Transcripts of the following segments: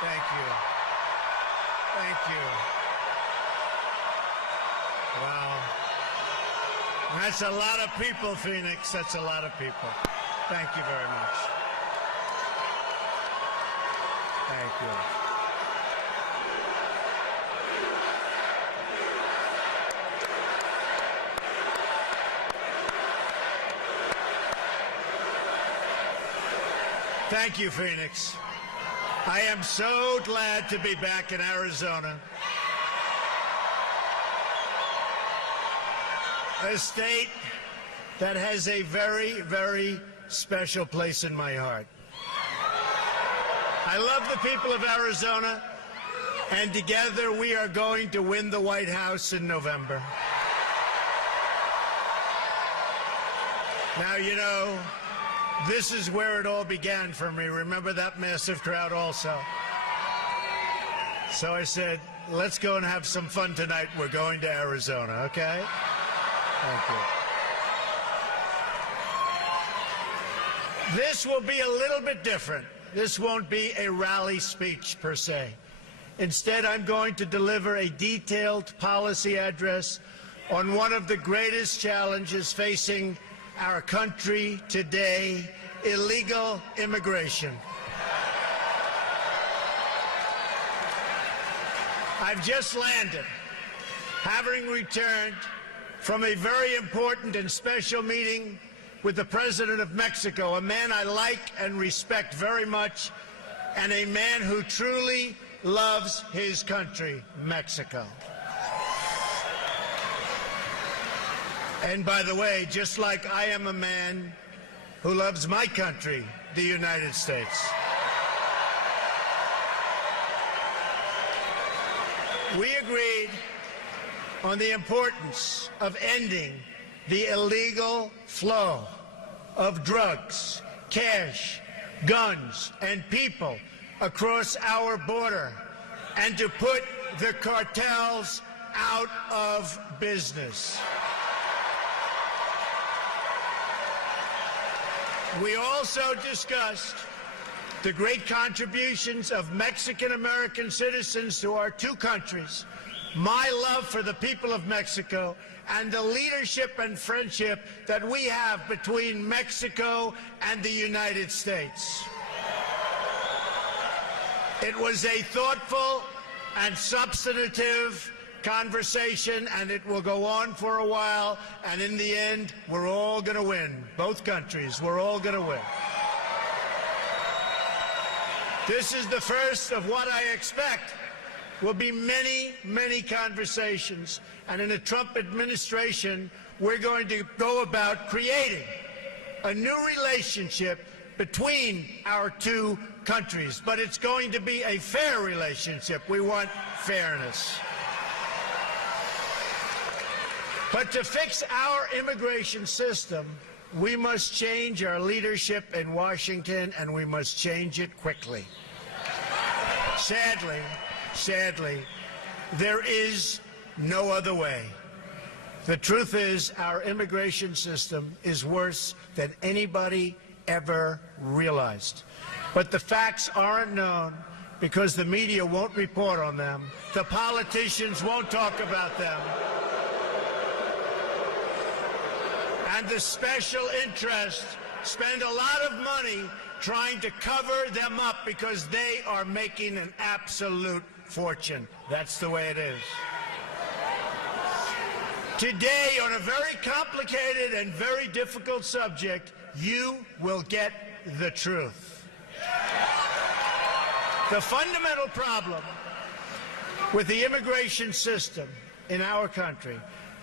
Thank you. Thank you. Wow. That's a lot of people, Phoenix. That's a lot of people. Thank you very much. Thank you. Thank you, Phoenix. I am so glad to be back in Arizona, a state that has a very, very special place in my heart. I love the people of Arizona, and together we are going to win the White House in November. Now, you know, this is where it all began for me. Remember that massive crowd also? So I said, let's go and have some fun tonight. We're going to Arizona, okay? Thank you. This will be a little bit different. This won't be a rally speech per se. Instead, I'm going to deliver a detailed policy address on one of the greatest challenges facing our country today: illegal immigration. I've just landed, having returned from a very important and special meeting with the President of Mexico, a man I like and respect very much, and a man who truly loves his country, Mexico. And by the way, just like I am a man who loves my country, the United States. We agreed on the importance of ending the illegal flow of drugs, cash, guns, and people across our border, and to put the cartels out of business. We also discussed the great contributions of Mexican-American citizens to our two countries, my love for the people of Mexico, and the leadership and friendship that we have between Mexico and the United States. It was a thoughtful and substantive conversation, and it will go on for a while, and in the end, we're all going to win. Both countries, we're all going to win. This is the first of what I expect will be many, many conversations, and in a Trump administration, we're going to go about creating a new relationship between our two countries, but it's going to be a fair relationship. We want fairness. But to fix our immigration system, we must change our leadership in Washington, and we must change it quickly. Sadly, there is no other way. The truth is, our immigration system is worse than anybody ever realized. But the facts aren't known because the media won't report on them. The politicians won't talk about them. And the special interests spend a lot of money trying to cover them up because they are making an absolute fortune. That's the way it is. Today, on a very complicated and very difficult subject, you will get the truth. The fundamental problem with the immigration system in our country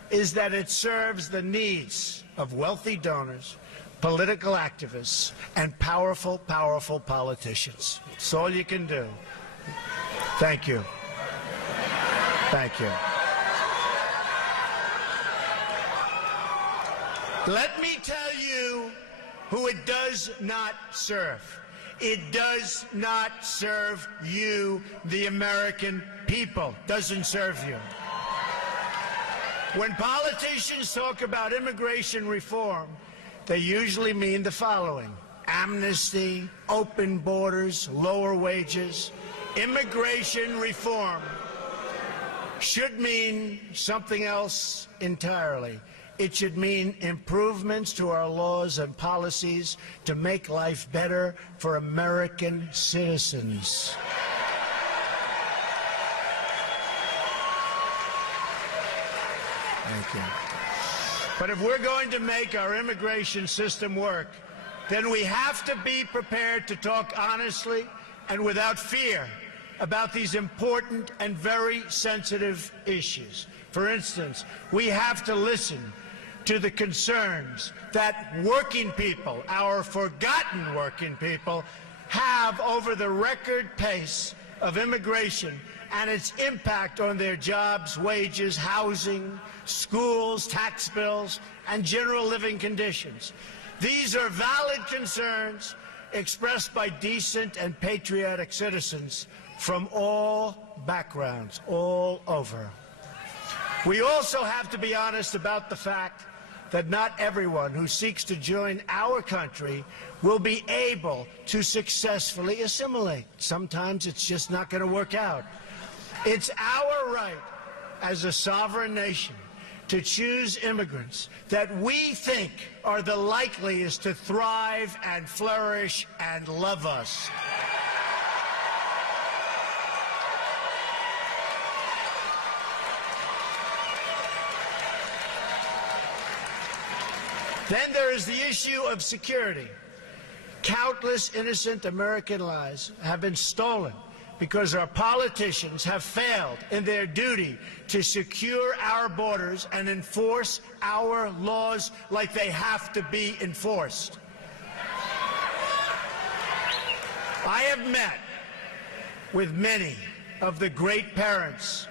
is that it serves the needs of wealthy donors, political activists, and powerful politicians. It's all you can do. Thank you. Thank you. Let me tell you who it does not serve. It does not serve you, the American people. Doesn't serve you. When politicians talk about immigration reform, they usually mean the following: amnesty, open borders, lower wages. immigration reform should mean something else entirely. It should mean improvements to our laws and policies to make life better for American citizens. Thank you. But if we're going to make our immigration system work, then we have to be prepared to talk honestly and without fear about these important and very sensitive issues. For instance, we have to listen to the concerns that working people, our forgotten working people, have over the record pace of immigration and its impact on their jobs, wages, housing, schools, tax bills, and general living conditions. These are valid concerns expressed by decent and patriotic citizens from all backgrounds, all over. We also have to be honest about the fact that not everyone who seeks to join our country will be able to successfully assimilate. Sometimes it's just not going to work out. It's our right as a sovereign nation to choose immigrants that we think are the likeliest to thrive and flourish and love us. Then there is the issue of security. Countless innocent American lives have been stolen because our politicians have failed in their duty to secure our borders and enforce our laws like they have to be enforced. I have met with many of the great parents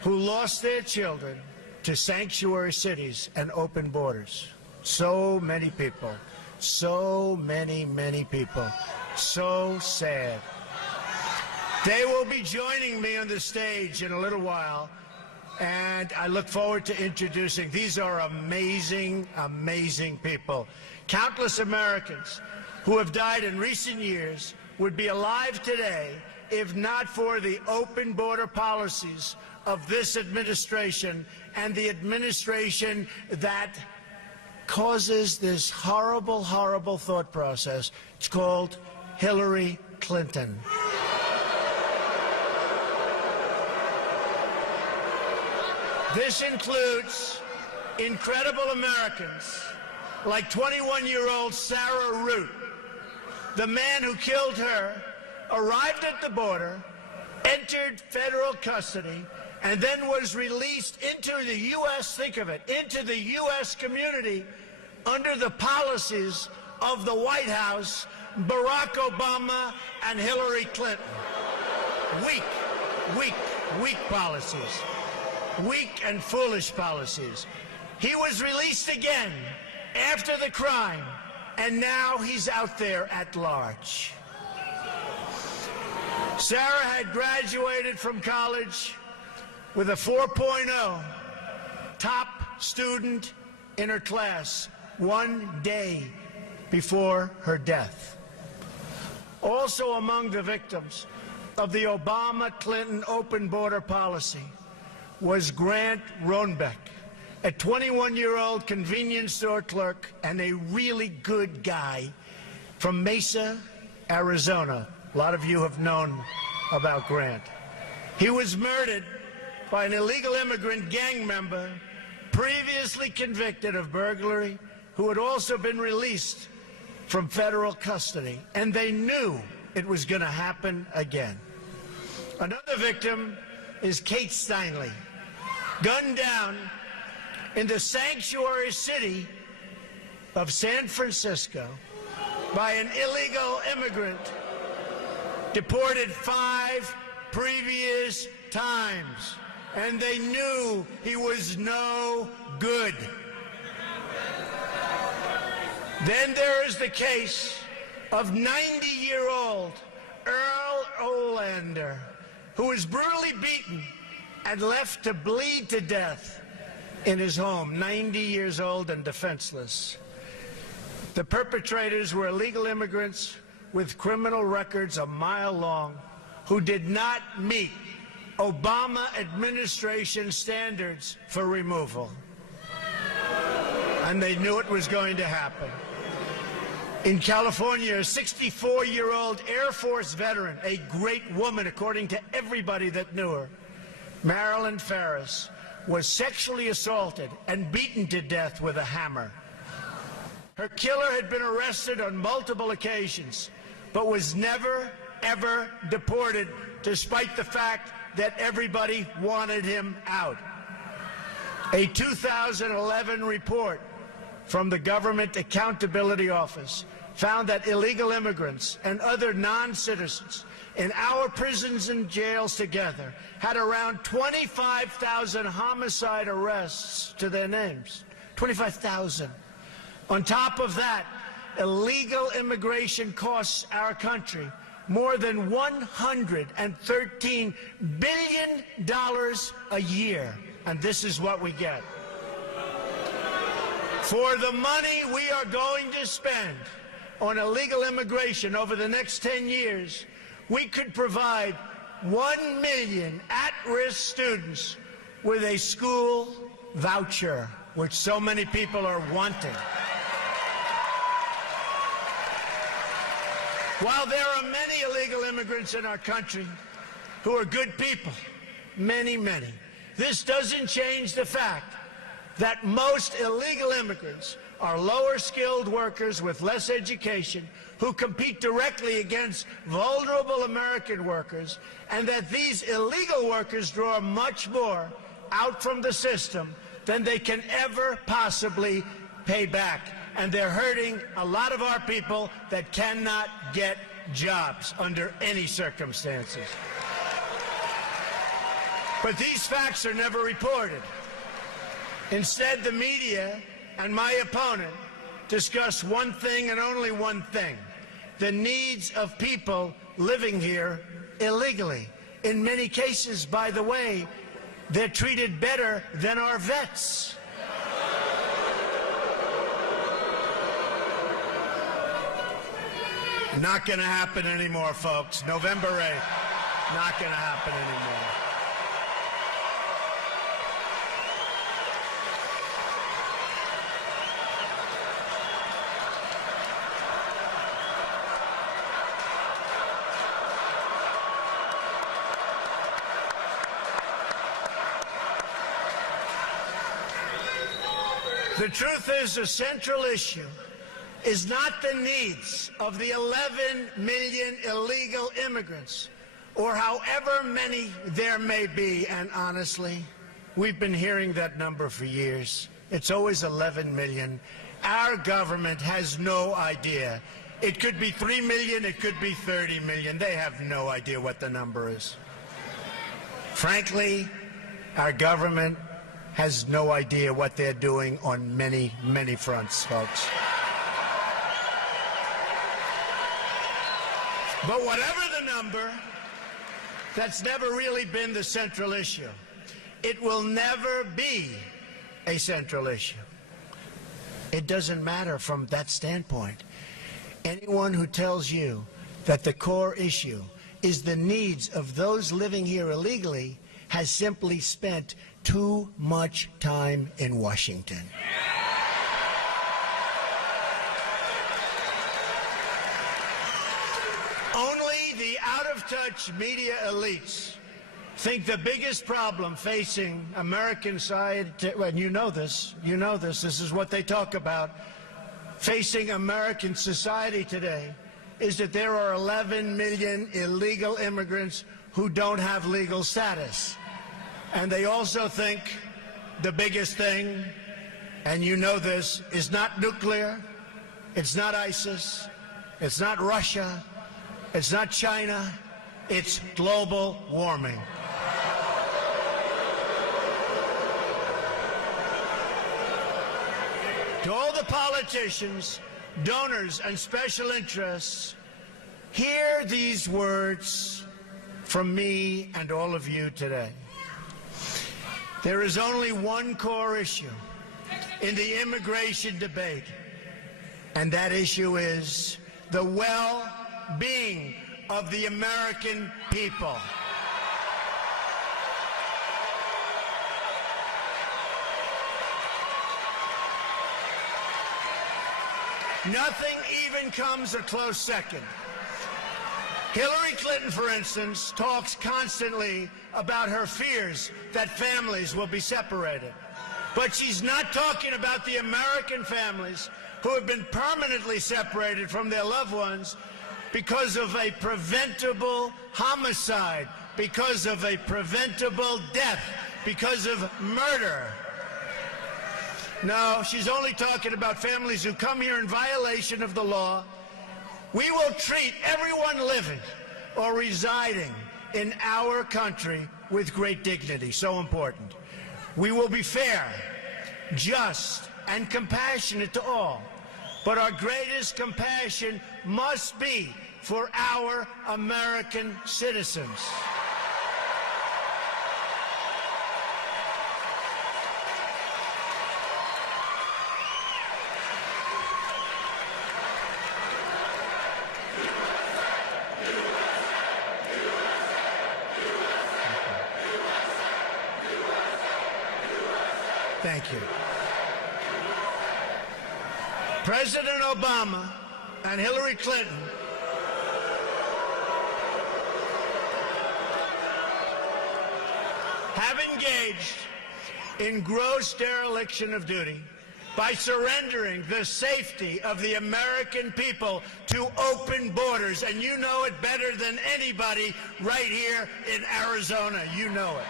who lost their children to sanctuary cities and open borders. So many people, so many people, so sad. They will be joining me on the stage in a little while, and I look forward to introducing. These are amazing, amazing people. Countless Americans who have died in recent years would be alive today if not for the open border policies of this administration and the administration that causes this horrible, horrible thought process. It's called Hillary Clinton. This includes incredible Americans like 21-year-old Sarah Root. The man who killed her arrived at the border, entered federal custody, and then was released into the U.S., think of it, into the U.S. community under the policies of the White House, Barack Obama, and Hillary Clinton. Weak policies. Weak and foolish policies. He was released again after the crime, and now he's out there at large. Sarah had graduated from college with a 4.0, top student in her class, one day before her death. Also among the victims of the Obama-Clinton open border policy was Grant Rohnbeck, a 21-year-old convenience store clerk and a really good guy from Mesa, Arizona. A lot of you have known about Grant. He was murdered by an illegal immigrant gang member previously convicted of burglary, who had also been released from federal custody, and they knew it was going to happen again. Another victim is Kate Steinle, gunned down in the sanctuary city of San Francisco by an illegal immigrant deported 5 previous times, and they knew he was no good. Then there is the case of 90-year-old Earl Olander, who was brutally beaten and left to bleed to death in his home, 90 years old and defenseless. The perpetrators were illegal immigrants with criminal records a mile long who did not meet Obama administration standards for removal. And they knew it was going to happen. In California, a 64-year-old Air Force veteran, a great woman according to everybody that knew her, Marilyn Ferris, was sexually assaulted and beaten to death with a hammer. Her killer had been arrested on multiple occasions, but was never, ever deported, despite the fact that everybody wanted him out. A 2011 report from the Government Accountability Office found that illegal immigrants and other non-citizens in our prisons and jails together had around 25,000 homicide arrests to their names. 25,000. On top of that, illegal immigration costs our country more than $113 billion a year. And this is what we get. For the money we are going to spend on illegal immigration over the next 10 years, we could provide 1 million at-risk students with a school voucher, which so many people are wanting. While there are many illegal immigrants in our country who are good people, many, this doesn't change the fact that most illegal immigrants are lower-skilled workers with less education who compete directly against vulnerable American workers, and that these illegal workers draw much more out from the system than they can ever possibly pay back. And they're hurting a lot of our people that cannot get jobs under any circumstances. But these facts are never reported. Instead, the media and my opponent discuss one thing and only one thing: the needs of people living here illegally. In many cases, by the way, they're treated better than our vets. Not going to happen anymore, folks. November 8th, not going to happen anymore. The truth is, the central issue is not the needs of the 11 million illegal immigrants, or however many there may be. And honestly, we've been hearing that number for years. It's always 11 million. Our government has no idea. It could be 3 million, it could be 30 million. They have no idea what the number is. Frankly, our government has no idea what they're doing on many, many fronts, folks. But whatever the number, that's never really been the central issue. It will never be a central issue. It doesn't matter from that standpoint. Anyone who tells you that the core issue is the needs of those living here illegally has simply spent too much time in Washington. Only the out-of-touch media elites think the biggest problem facing American society, and you know this, this is what they talk about, facing American society today, is that there are 11 million illegal immigrants who don't have legal status. And they also think the biggest thing, and you know this, is not nuclear, it's not ISIS, it's not Russia, it's not China, it's global warming. To all the politicians, donors, and special interests, hear these words from me and all of you today. There is only one core issue in the immigration debate, and that issue is the well-being of the American people. Nothing even comes a close second. Hillary Clinton, for instance, talks constantly about her fears that families will be separated. But she's not talking about the American families who have been permanently separated from their loved ones because of a preventable homicide, because of a preventable death, because of murder. No, she's only talking about families who come here in violation of the law. We will treat everyone living or residing in our country with great dignity. So important. We will be fair, just, and compassionate to all. But our greatest compassion must be for our American citizens. Thank you. President Obama and Hillary Clinton have engaged in gross dereliction of duty by surrendering the safety of the American people to open borders. And you know it better than anybody right here in Arizona. You know it.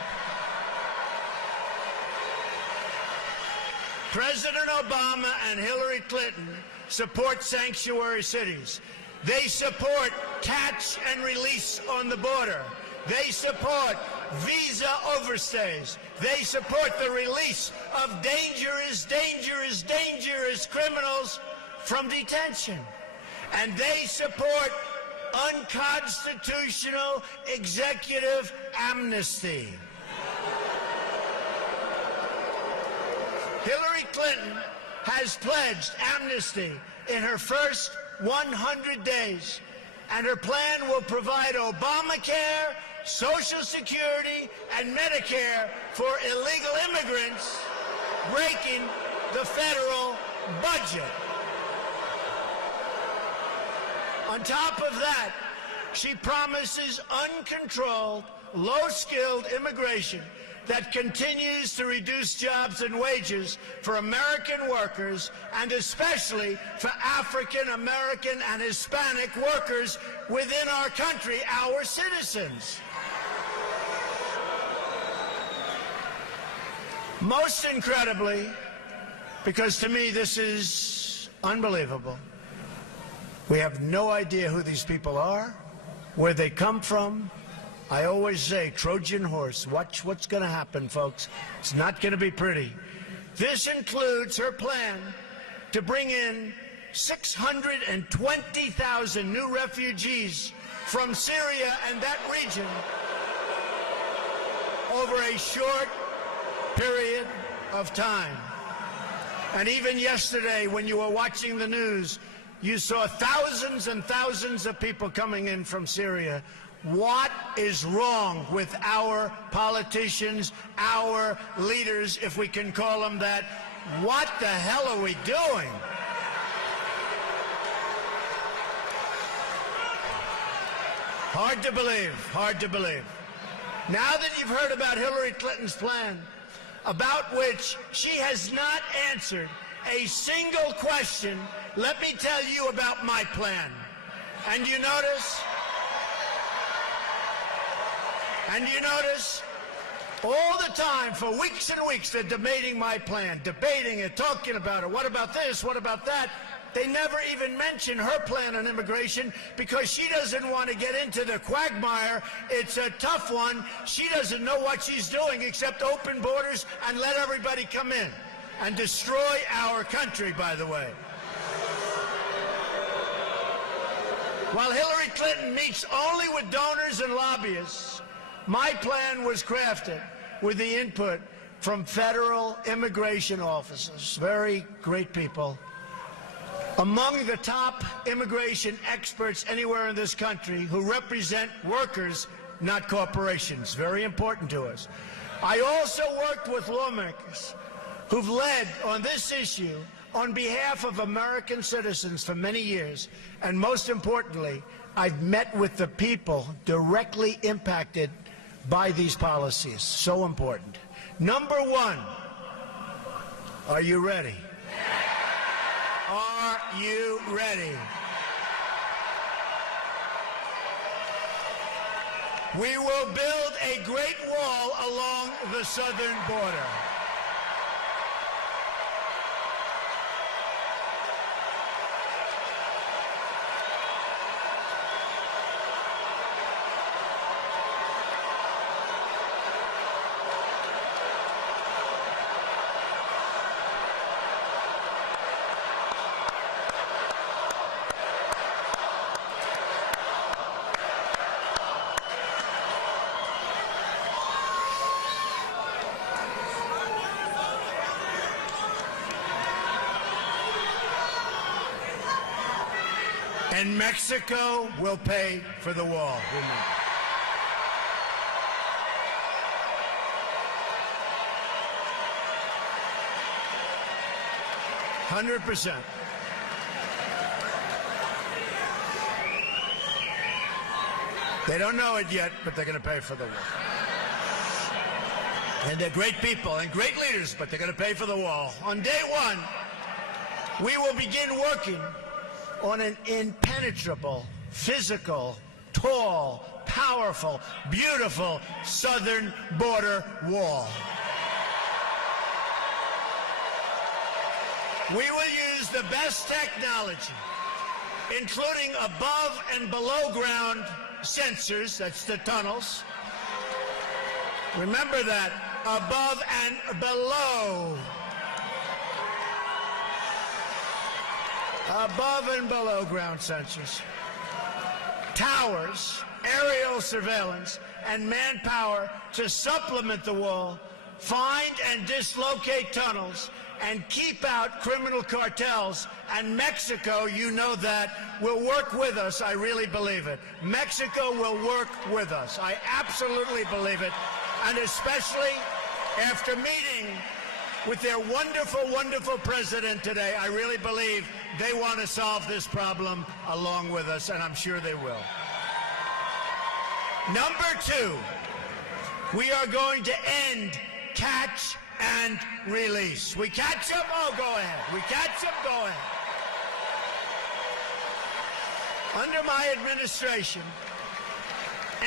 President Obama and Hillary Clinton support sanctuary cities. They support catch and release on the border. They support visa overstays. They support the release of dangerous criminals from detention. And they support unconstitutional executive amnesty. Hillary Clinton has pledged amnesty in her first 100 days, and her plan will provide Obamacare, Social Security, and Medicare for illegal immigrants, breaking the federal budget. On top of that, she promises uncontrolled, low-skilled immigration that continues to reduce jobs and wages for American workers, and especially for African American and Hispanic workers within our country, our citizens. Most incredibly, because to me this is unbelievable, we have no idea who these people are, where they come from. I always say, Trojan horse, watch what's going to happen, folks. It's not going to be pretty. This includes her plan to bring in 620,000 new refugees from Syria and that region over a short period of time. And even yesterday, when you were watching the news, you saw thousands and thousands of people coming in from Syria. What is wrong with our politicians, our leaders, if we can call them that? What the hell are we doing? Hard to believe, hard to believe. Now that you've heard about Hillary Clinton's plan, about which she has not answered a single question, let me tell you about my plan. And you notice all the time, for weeks and weeks, they're debating my plan, debating it, talking about it. What about this? What about that? They never even mention her plan on immigration because she doesn't want to get into the quagmire. It's a tough one. She doesn't know what she's doing except open borders and let everybody come in and destroy our country, by the way. While Hillary Clinton meets only with donors and lobbyists, my plan was crafted with the input from federal immigration officers, very great people, among the top immigration experts anywhere in this country who represent workers, not corporations. Very important to us. I also worked with lawmakers who've led on this issue on behalf of American citizens for many years. And most importantly, I've met with the people directly impacted by these policies. So important. Number one, are you ready? Are you ready? We will build a great wall along the southern border. And Mexico will pay for the wall. Remember. %100%. They don't know it yet, but they're going to pay for the wall. And they're great people and great leaders, but they're going to pay for the wall. On day one, we will begin working on an impenetrable, physical, tall, powerful, beautiful southern border wall. We will use the best technology, including above and below ground sensors, that's the tunnels. Remember that, above and below. Above and below ground sensors, towers, aerial surveillance, and manpower to supplement the wall, find and dislocate tunnels, and keep out criminal cartels. And Mexico, you know that, will work with us. I really believe it. Mexico will work with us. I absolutely believe it. And especially after meeting with their wonderful, wonderful president today, I really believe they want to solve this problem along with us, and I'm sure they will. Number two, we are going to end catch and release. We catch them? Oh, go ahead. We catch them? Go ahead. Under my administration,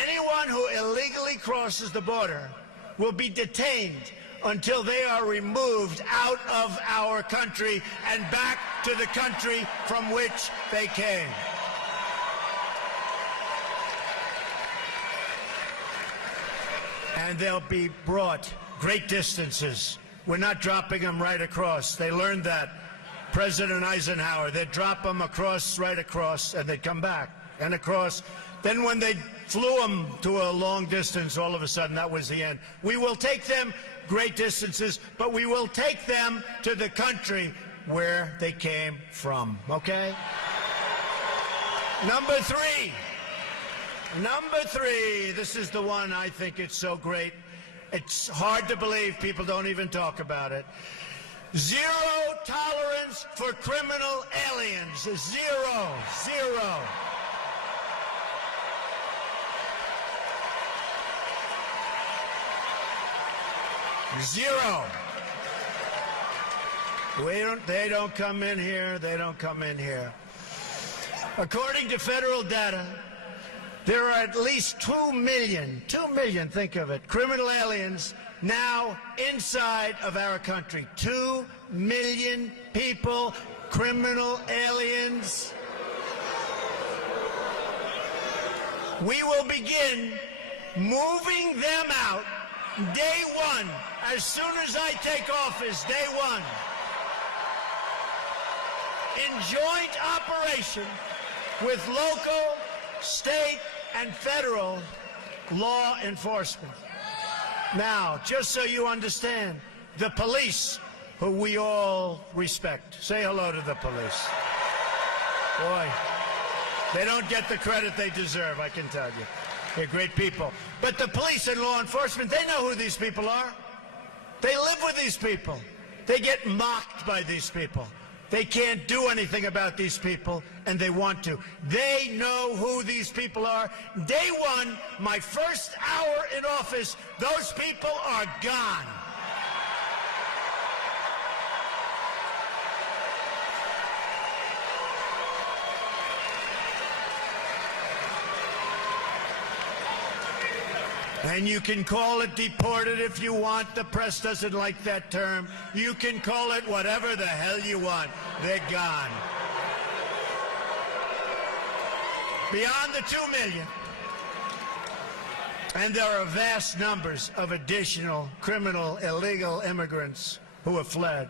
anyone who illegally crosses the border will be detained until they are removed out of our country and back to the country from which they came. And they'll be brought great distances. We're not dropping them right across. They learned that. President Eisenhower, they'd drop them across, right across, and they'd come back and across. Then when they flew them to a long distance, all of a sudden that was the end. We will take them great distances, but we will take them to the country where they came from, okay? Number three, this is the one I think it's so great. It's hard to believe people don't even talk about it. Zero tolerance for criminal aliens. Zero. Zero. They don't come in here. They don't come in here. According to federal data, there are at least 2 million, think of it, criminal aliens now inside of our country. 2 million people, criminal aliens. We will begin moving them out day one, as soon as I take office, day one, in joint operation with local, state, and federal law enforcement. Now, just so you understand, the police, who we all respect. Say hello to the police. Boy, they don't get the credit they deserve, I can tell you. They're great people. But the police and law enforcement, they know who these people are. They live with these people. They get mocked by these people. They can't do anything about these people, and they want to. They know who these people are. Day one, my first hour in office, those people are gone. And you can call it deported if you want. The press doesn't like that term. You can call it whatever the hell you want. They're gone. Beyond the 2 million. And there are vast numbers of additional criminal, illegal immigrants who have fled.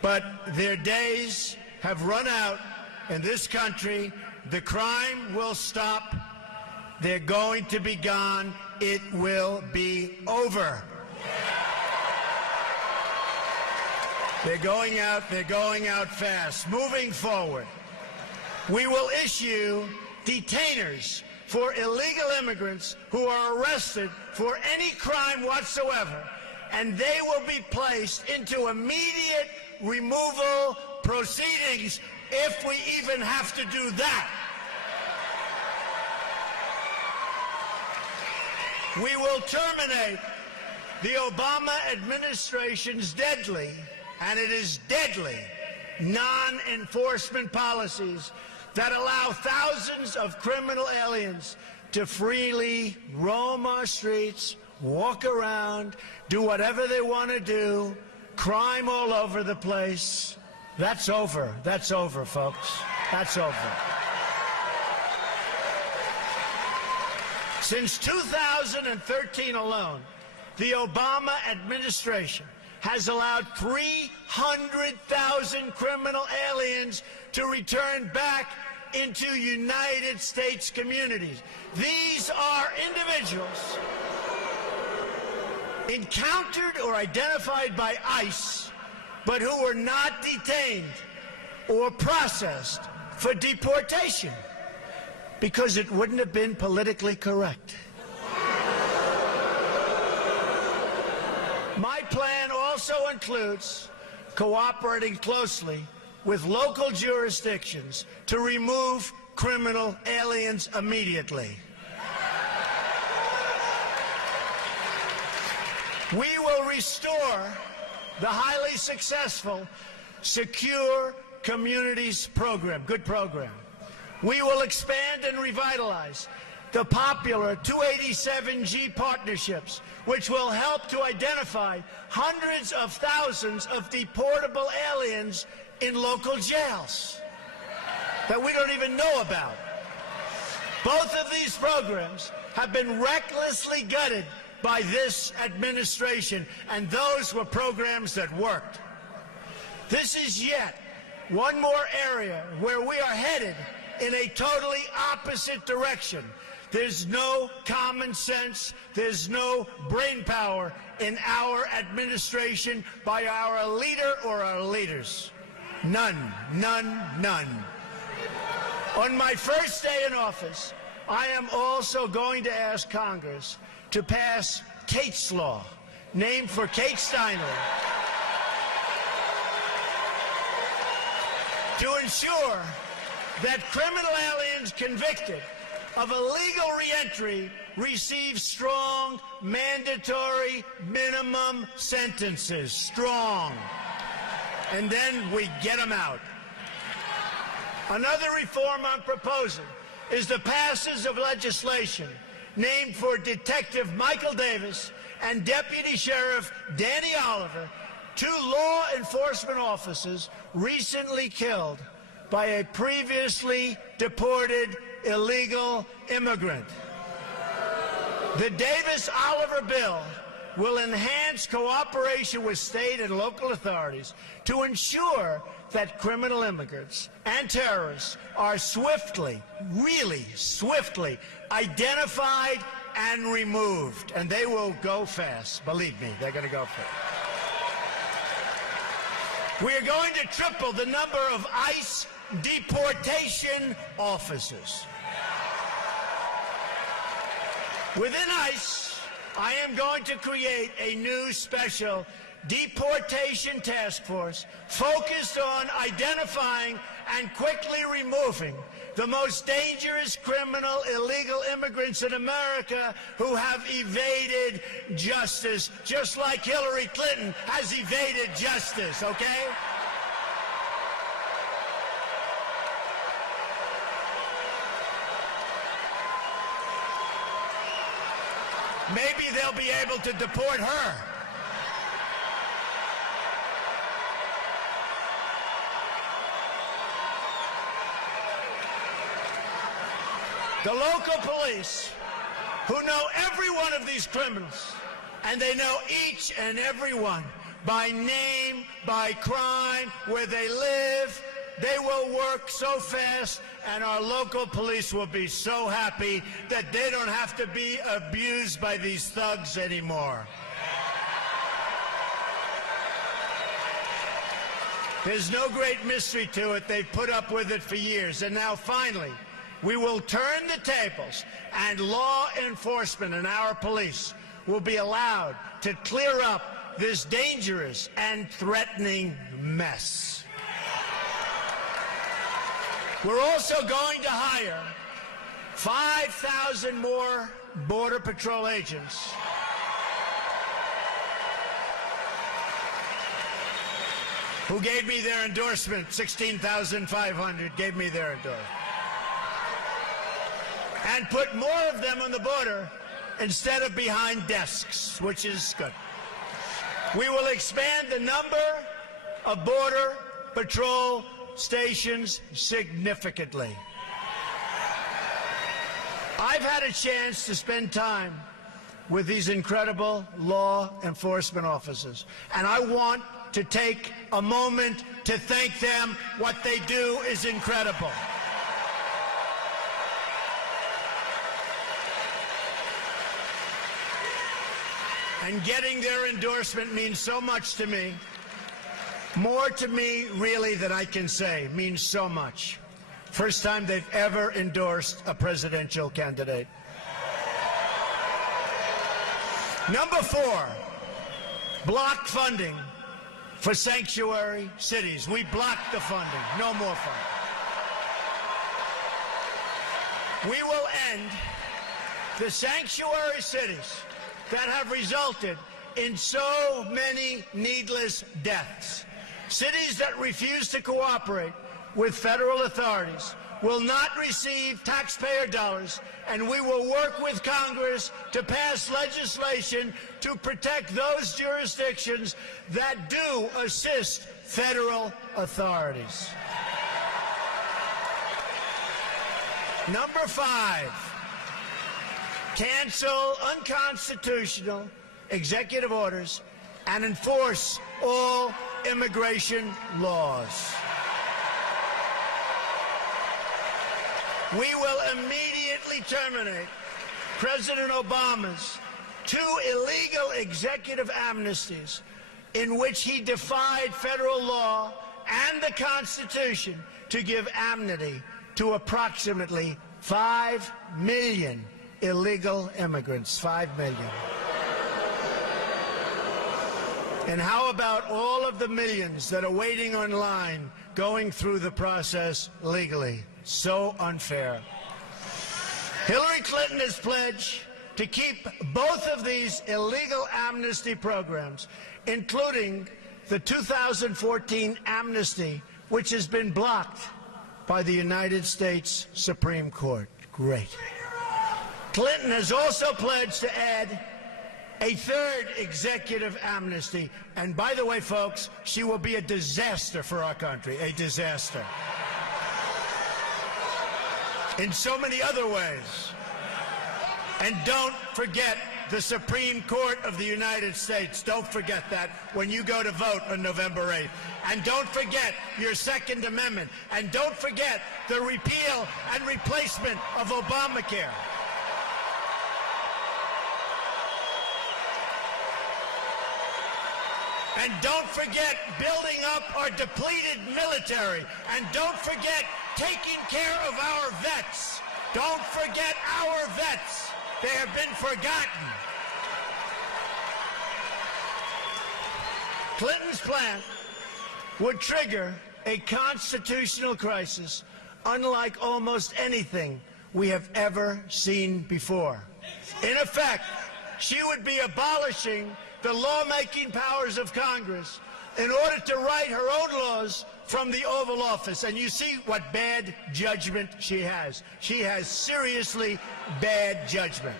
But their days have run out in this country. The crime will stop. They're going to be gone. It will be over. They're going out fast. Moving forward, we will issue detainers for illegal immigrants who are arrested for any crime whatsoever, and they will be placed into immediate removal proceedings if we even have to do that. We will terminate the Obama administration's deadly, and it is deadly, non-enforcement policies that allow thousands of criminal aliens to freely roam our streets, walk around, do whatever they want to do, crime all over the place. That's over. That's over, folks. That's over. Since 2013 alone, the Obama administration has allowed 300,000 criminal aliens to return back into United States communities. These are individuals encountered or identified by ICE, but who were not detained or processed for deportation, because it wouldn't have been politically correct. My plan also includes cooperating closely with local jurisdictions to remove criminal aliens immediately. We will restore the highly successful Secure Communities program, good program. We will expand and revitalize the popular 287G partnerships, which will help to identify hundreds of thousands of deportable aliens in local jails that we don't even know about. Both of these programs have been recklessly gutted by this administration, and those were programs that worked. This is yet one more area where we are headed in a totally opposite direction. There's no common sense, there's no brain power in our administration by our leader or our leaders. None, none, none. On my first day in office, I am also going to ask Congress to pass Kate's Law, named for Kate Steinle, to ensure that criminal aliens convicted of illegal reentry receive strong, mandatory minimum sentences. Strong. And then we get them out. Another reform I'm proposing is the passage of legislation named for Detective Michael Davis and Deputy Sheriff Danny Oliver, two law enforcement officers recently killed by a previously deported illegal immigrant. The Davis-Oliver bill will enhance cooperation with state and local authorities to ensure that criminal immigrants and terrorists are swiftly, really swiftly, identified and removed. And they will go fast. Believe me, they're going to go fast. We are going to triple the number of ICE deportation officers. Within ICE, I am going to create a new special deportation task force focused on identifying and quickly removing the most dangerous criminal illegal immigrants in America who have evaded justice, just like Hillary Clinton has evaded justice, okay? Maybe they'll be able to deport her. The local police, who know every one of these criminals, and they know each and every one by name, by crime, where they live, they will work so fast, and our local police will be so happy that they don't have to be abused by these thugs anymore. There's no great mystery to it. They've put up with it for years. And now, finally, we will turn the tables, and law enforcement and our police will be allowed to clear up this dangerous and threatening mess. We're also going to hire 5,000 more Border Patrol agents. Who gave me their endorsement. 16,500 gave me their endorsement. And put more of them on the border instead of behind desks, which is good. We will expand the number of Border Patrol stations significantly. I've had a chance to spend time with these incredible law enforcement officers, and I want to take a moment to thank them. What they do is incredible. And getting their endorsement means so much to me. More to me, really, than I can say. Means so much. First time they've ever endorsed a presidential candidate. Number 4, block funding for sanctuary cities. We blocked the funding. No more funding. We will end the sanctuary cities that have resulted in so many needless deaths. Cities that refuse to cooperate with federal authorities will not receive taxpayer dollars, and we will work with Congress to pass legislation to protect those jurisdictions that do assist federal authorities. Number 5. Cancel unconstitutional executive orders and enforce all immigration laws. We will immediately terminate President Obama's 2 illegal executive amnesties in which he defied federal law and the Constitution to give amnesty to approximately 5 million illegal immigrants. 5 million. And how about all of the millions that are waiting online, going through the process legally? So unfair. Hillary Clinton has pledged to keep both of these illegal amnesty programs, including the 2014 amnesty, which has been blocked by the United States Supreme Court. Great. Clinton has also pledged to add a 3rd executive amnesty. And by the way, folks, she will be a disaster for our country, a disaster. In so many other ways. And don't forget the Supreme Court of the United States. Don't forget that when you go to vote on November 8th. And don't forget your Second Amendment. And don't forget the repeal and replacement of Obamacare. And don't forget building up our depleted military. And don't forget taking care of our vets. Don't forget our vets. They have been forgotten. Clinton's plan would trigger a constitutional crisis unlike almost anything we have ever seen before. In effect, she would be abolishing the lawmaking powers of Congress in order to write her own laws from the Oval Office. And you see what bad judgment she has. She has seriously bad judgment.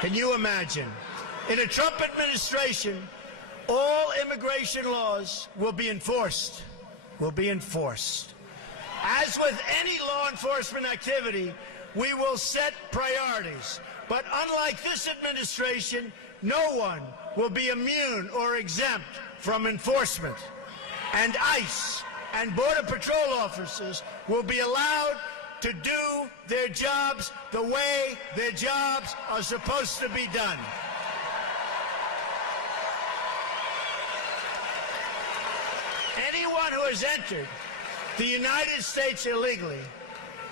Can you imagine? In a Trump administration, all immigration laws will be enforced. As with any law enforcement activity, we will set priorities. But unlike this administration, no one will be immune or exempt from enforcement. And ICE and Border Patrol officers will be allowed to do their jobs the way their jobs are supposed to be done. Anyone who has entered the United States illegally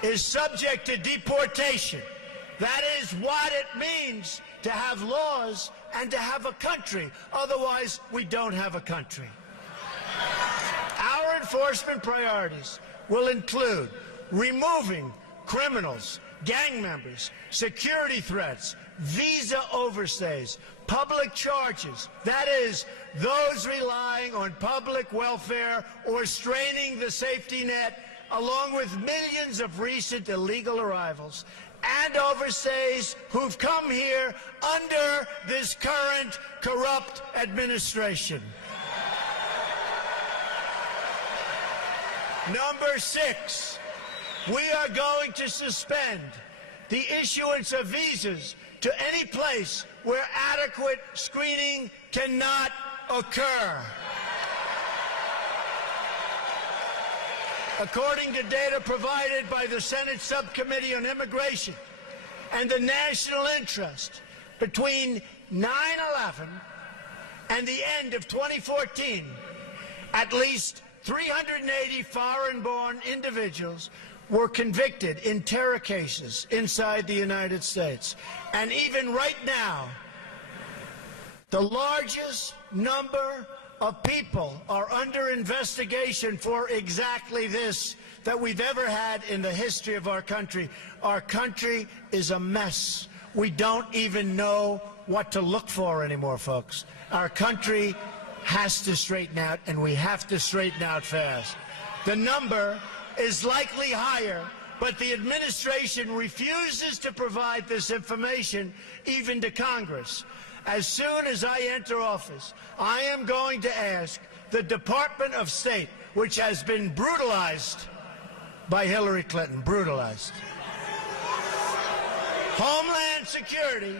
is subject to deportation. That is what it means to have laws and to have a country. Otherwise, we don't have a country. Our enforcement priorities will include removing criminals, gang members, security threats, visa overstays, public charges, that is, those relying on public welfare or straining the safety net, along with millions of recent illegal arrivals and overstays who've come here under this current corrupt administration. Number 6, we are going to suspend the issuance of visas to any place where adequate screening cannot occur. According to data provided by the Senate Subcommittee on Immigration and the National Interest, between 9/11 and the end of 2014, at least 380 foreign-born individuals were convicted in terror cases inside the United States. And even right now, the largest number of people are under investigation for exactly this that we've ever had in the history of our country. Our country is a mess. We don't even know what to look for anymore, folks. Our country has to straighten out, and we have to straighten out fast. The number is likely higher, but the administration refuses to provide this information even to Congress. As soon as I enter office, I am going to ask the Department of State, which has been brutalized by Hillary Clinton, brutalized, Homeland Security,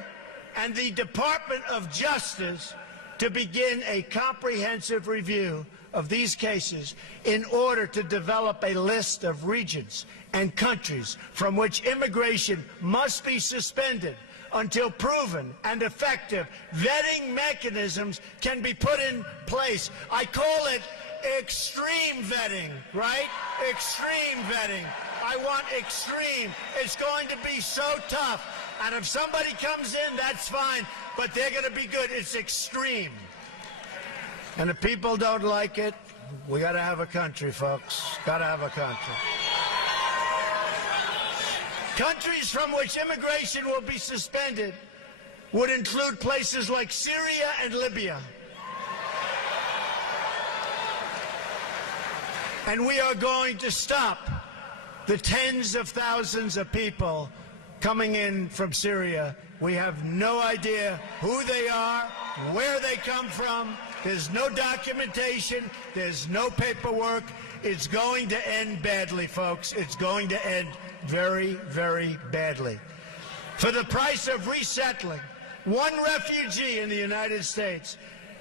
and the Department of Justice to begin a comprehensive review of these cases in order to develop a list of regions and countries from which immigration must be suspended until proven and effective vetting mechanisms can be put in place. I call it extreme vetting, right? Extreme vetting. I want extreme. It's going to be so tough. And if somebody comes in, that's fine, but they're going to be good. It's extreme. And if people don't like it, we got to have a country, folks. Got to have a country. Countries from which immigration will be suspended would include places like Syria and Libya. And we are going to stop the tens of thousands of people coming in from Syria. We have no idea who they are, where they come from. There's no documentation. There's no paperwork. It's going to end badly, folks. It's going to end very, very badly. For the price of resettling one refugee in the United States,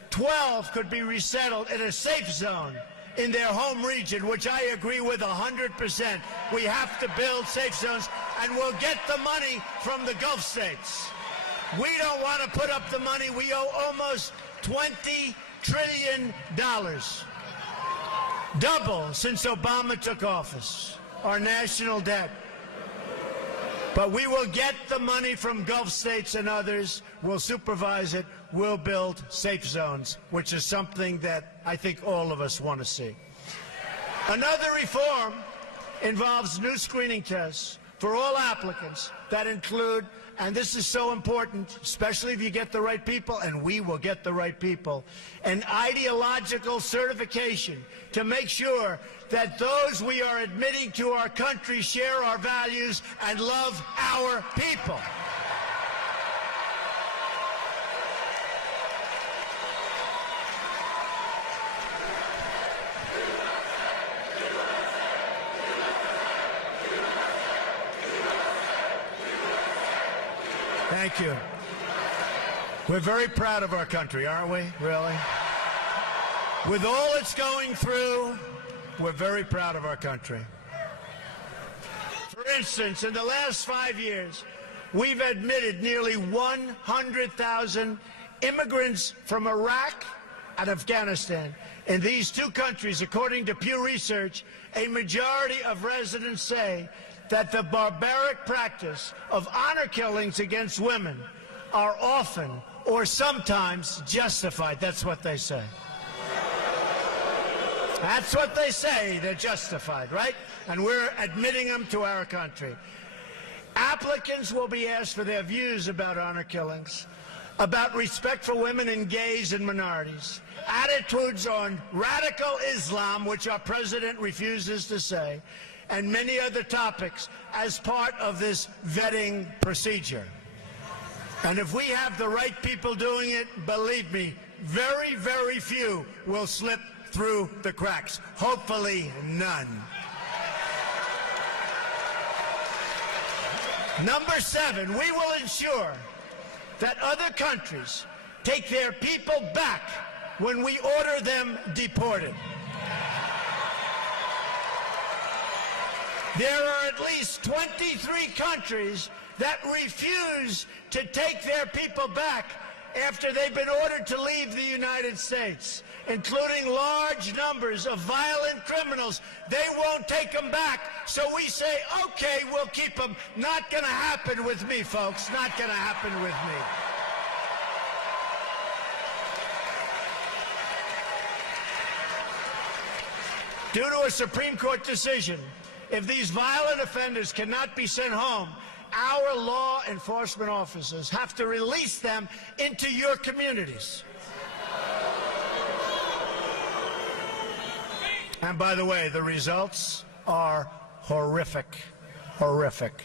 12 could be resettled in a safe zone in their home region, which I agree with 100%. We have to build safe zones, and we'll get the money from the Gulf states. We don't want to put up the money. We owe almost $20 trillion. Double since Obama took office, our national debt. But we will get the money from Gulf states and others. We'll supervise it. We'll build safe zones, which is something that I think all of us want to see. Another reform involves new screening tests for all applicants that include, and this is so important, especially if you get the right people, and we will get the right people, an ideological certification to make sure that those we are admitting to our country share our values and love our people. Thank you. We're very proud of our country, aren't we? Really? With all it's going through, we're very proud of our country. For instance, in the last 5 years, we've admitted nearly 100,000 immigrants from Iraq and Afghanistan. In these two countries, according to Pew Research, a majority of residents say that the barbaric practice of honor killings against women are often or sometimes justified. That's what they say. That's what they say. They're justified, right? And we're admitting them to our country. Applicants will be asked for their views about honor killings, about respect for women and gays and minorities, attitudes on radical Islam, which our president refuses to say, and many other topics as part of this vetting procedure. And if we have the right people doing it, believe me, very, very few will slip through the cracks. Hopefully, none. Number 7, we will ensure that other countries take their people back when we order them deported. There are at least 23 countries that refuse to take their people back after they've been ordered to leave the United States, including large numbers of violent criminals. They won't take them back, so we say, okay, we'll keep them. Not going to happen with me, folks. Not going to happen with me. Due to a Supreme Court decision, if these violent offenders cannot be sent home, our law enforcement officers have to release them into your communities. And by the way, the results are horrific, horrific.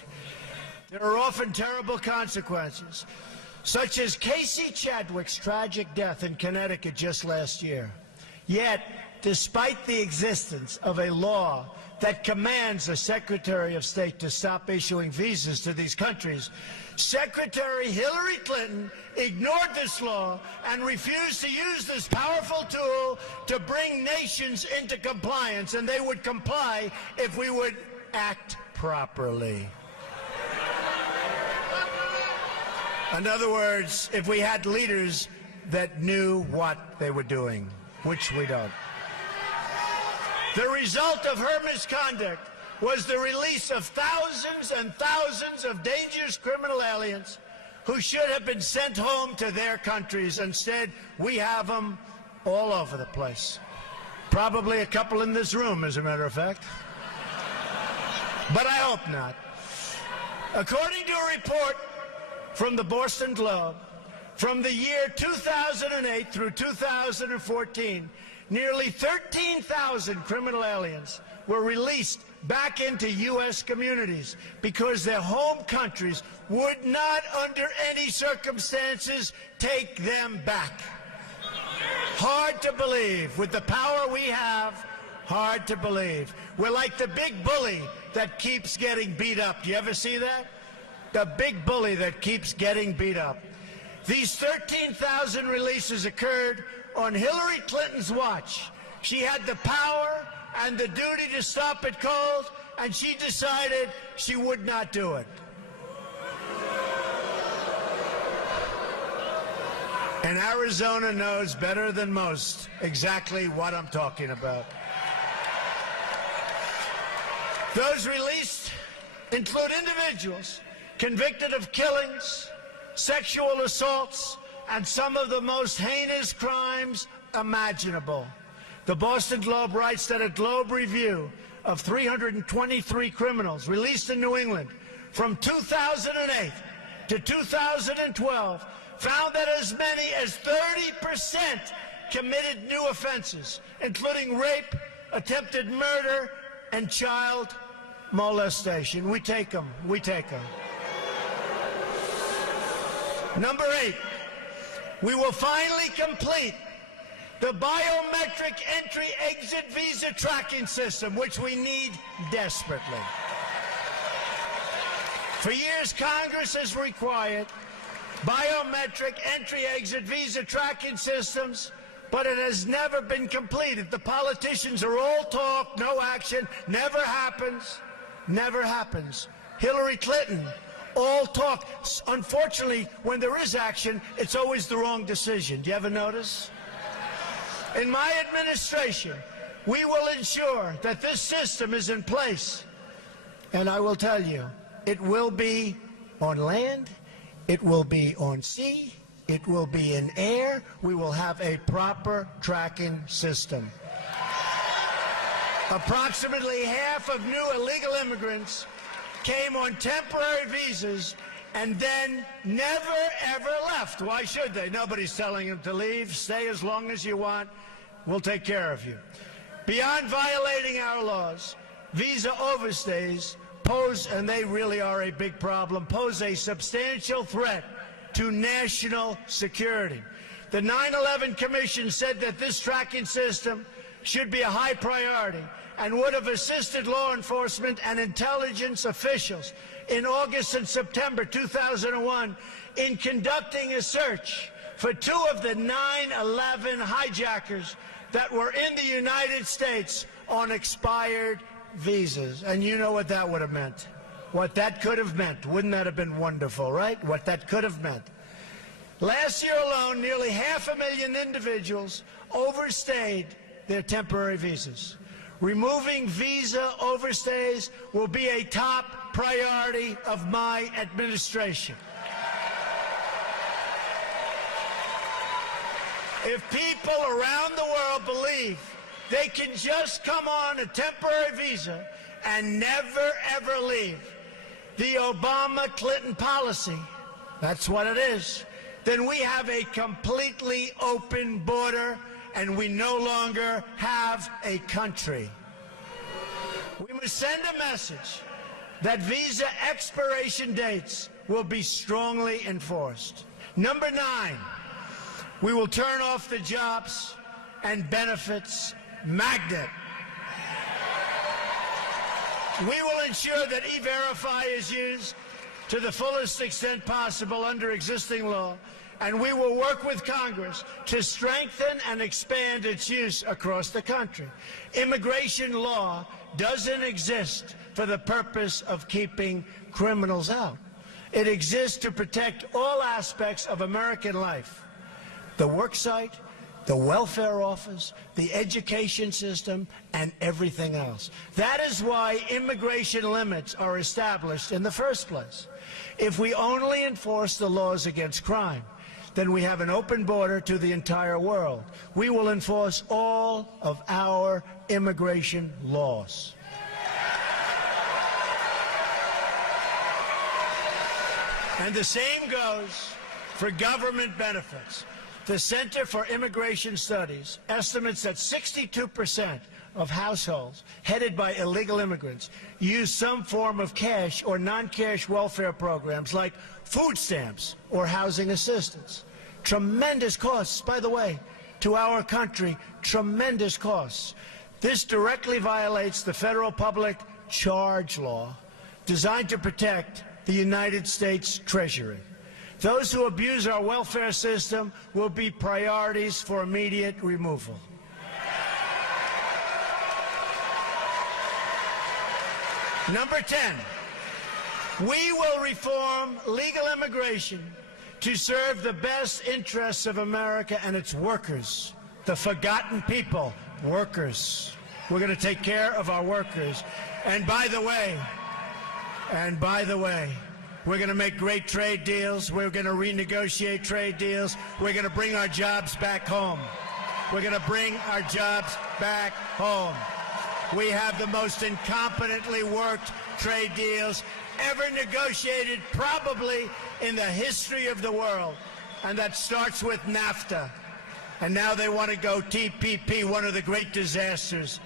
There are often terrible consequences, such as Casey Chadwick's tragic death in Connecticut just last year. Yet, despite the existence of a law that commands the Secretary of State to stop issuing visas to these countries, Secretary Hillary Clinton ignored this law and refused to use this powerful tool to bring nations into compliance, and they would comply if we would act properly. In other words, if we had leaders that knew what they were doing, which we don't. The result of her misconduct was the release of thousands and thousands of dangerous criminal aliens who should have been sent home to their countries. Instead, we have them all over the place. Probably a couple in this room, as a matter of fact. But I hope not. According to a report from the Boston Globe, from the year 2008 through 2014, nearly 13,000 criminal aliens were released back into U.S. communities because their home countries would not, under any circumstances, take them back. Hard to believe. With the power we have, hard to believe. We're like the big bully that keeps getting beat up. Do you ever see that? The big bully that keeps getting beat up. These 13,000 releases occurred on Hillary Clinton's watch. She had the power and the duty to stop it cold, and she decided she would not do it. And Arizona knows better than most exactly what I'm talking about. Those released include individuals convicted of killings, sexual assaults, and some of the most heinous crimes imaginable. The Boston Globe writes that a Globe review of 323 criminals released in New England from 2008 to 2012 found that as many as 30% committed new offenses, including rape, attempted murder, and child molestation. We take them. We take them. Number 8, we will finally complete the biometric entry-exit visa tracking system, which we need desperately. For years, Congress has required biometric entry-exit visa tracking systems, but it has never been completed. The politicians are all talk, no action, never happens, never happens. Hillary Clinton, all talk. Unfortunately, when there is action, it's always the wrong decision. Do you ever notice? In my administration, we will ensure that this system is in place. And I will tell you, it will be on land, it will be on sea, it will be in air. We will have a proper tracking system. Approximately half of new illegal immigrants came on temporary visas and then never, ever left. Why should they? Nobody's telling them to leave. Stay as long as you want. We'll take care of you. Beyond violating our laws, visa overstays pose, and they really are a big problem, pose a substantial threat to national security. The 9/11 Commission said that this tracking system should be a high priority and would have assisted law enforcement and intelligence officials in August and September 2001 in conducting a search for 2 of the 9/11 hijackers that were in the United States on expired visas. And you know what that would have meant. What that could have meant. Wouldn't that have been wonderful, right? What that could have meant. Last year alone, nearly 500,000 individuals overstayed their temporary visas. Removing visa overstays will be a top priority of my administration. If people around the world believe they can just come on a temporary visa and never, ever leave, the Obama-Clinton policy, that's what it is, then we have a completely open border and we no longer have a country. We must send a message that visa expiration dates will be strongly enforced. Number 9, we will turn off the jobs and benefits magnet. We will ensure that E-Verify is used to the fullest extent possible under existing law, and we will work with Congress to strengthen and expand its use across the country. Immigration law doesn't exist for the purpose of keeping criminals out. It exists to protect all aspects of American life: the work site, the welfare office, the education system, and everything else. That is why immigration limits are established in the first place. If we only enforce the laws against crime, then we have an open border to the entire world. We will enforce all of our immigration laws. And the same goes for government benefits. The Center for Immigration Studies estimates that 62% of households headed by illegal immigrants use some form of cash or non-cash welfare programs like food stamps or housing assistance. Tremendous costs, by the way, to our country, tremendous costs. This directly violates the federal public charge law designed to protect the United States Treasury. Those who abuse our welfare system will be priorities for immediate removal. Number 10, we will reform legal immigration to serve the best interests of America and its workers, the forgotten people, workers. We're going to take care of our workers. And by the way, we're going to make great trade deals. We're going to renegotiate trade deals. We're going to bring our jobs back home. We're going to bring our jobs back home. We have the most incompetently worked trade deals ever negotiated, probably in the history of the world. And that starts with NAFTA. And now they want to go TPP, one of the great disasters.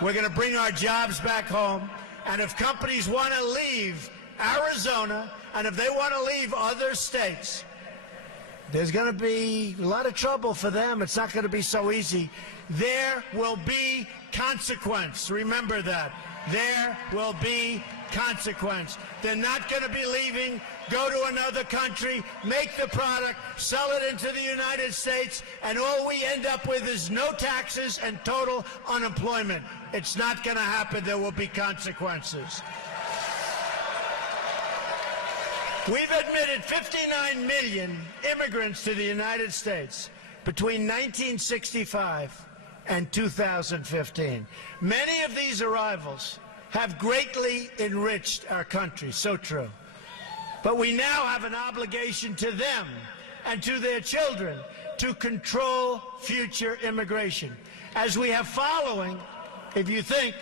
We're going to bring our jobs back home. And if companies want to leave Arizona, and if they want to leave other states, there's going to be a lot of trouble for them. It's not going to be so easy. There will be consequence. Remember that. There will be consequence. They're not going to be leaving, go to another country, make the product, sell it into the United States, and all we end up with is no taxes and total unemployment. It's not going to happen. There will be consequences. We've admitted 59 million immigrants to the United States between 1965 and 2015. Many of these arrivals have greatly enriched our country, so true. But we now have an obligation to them and to their children to control future immigration, as we have following, if you think,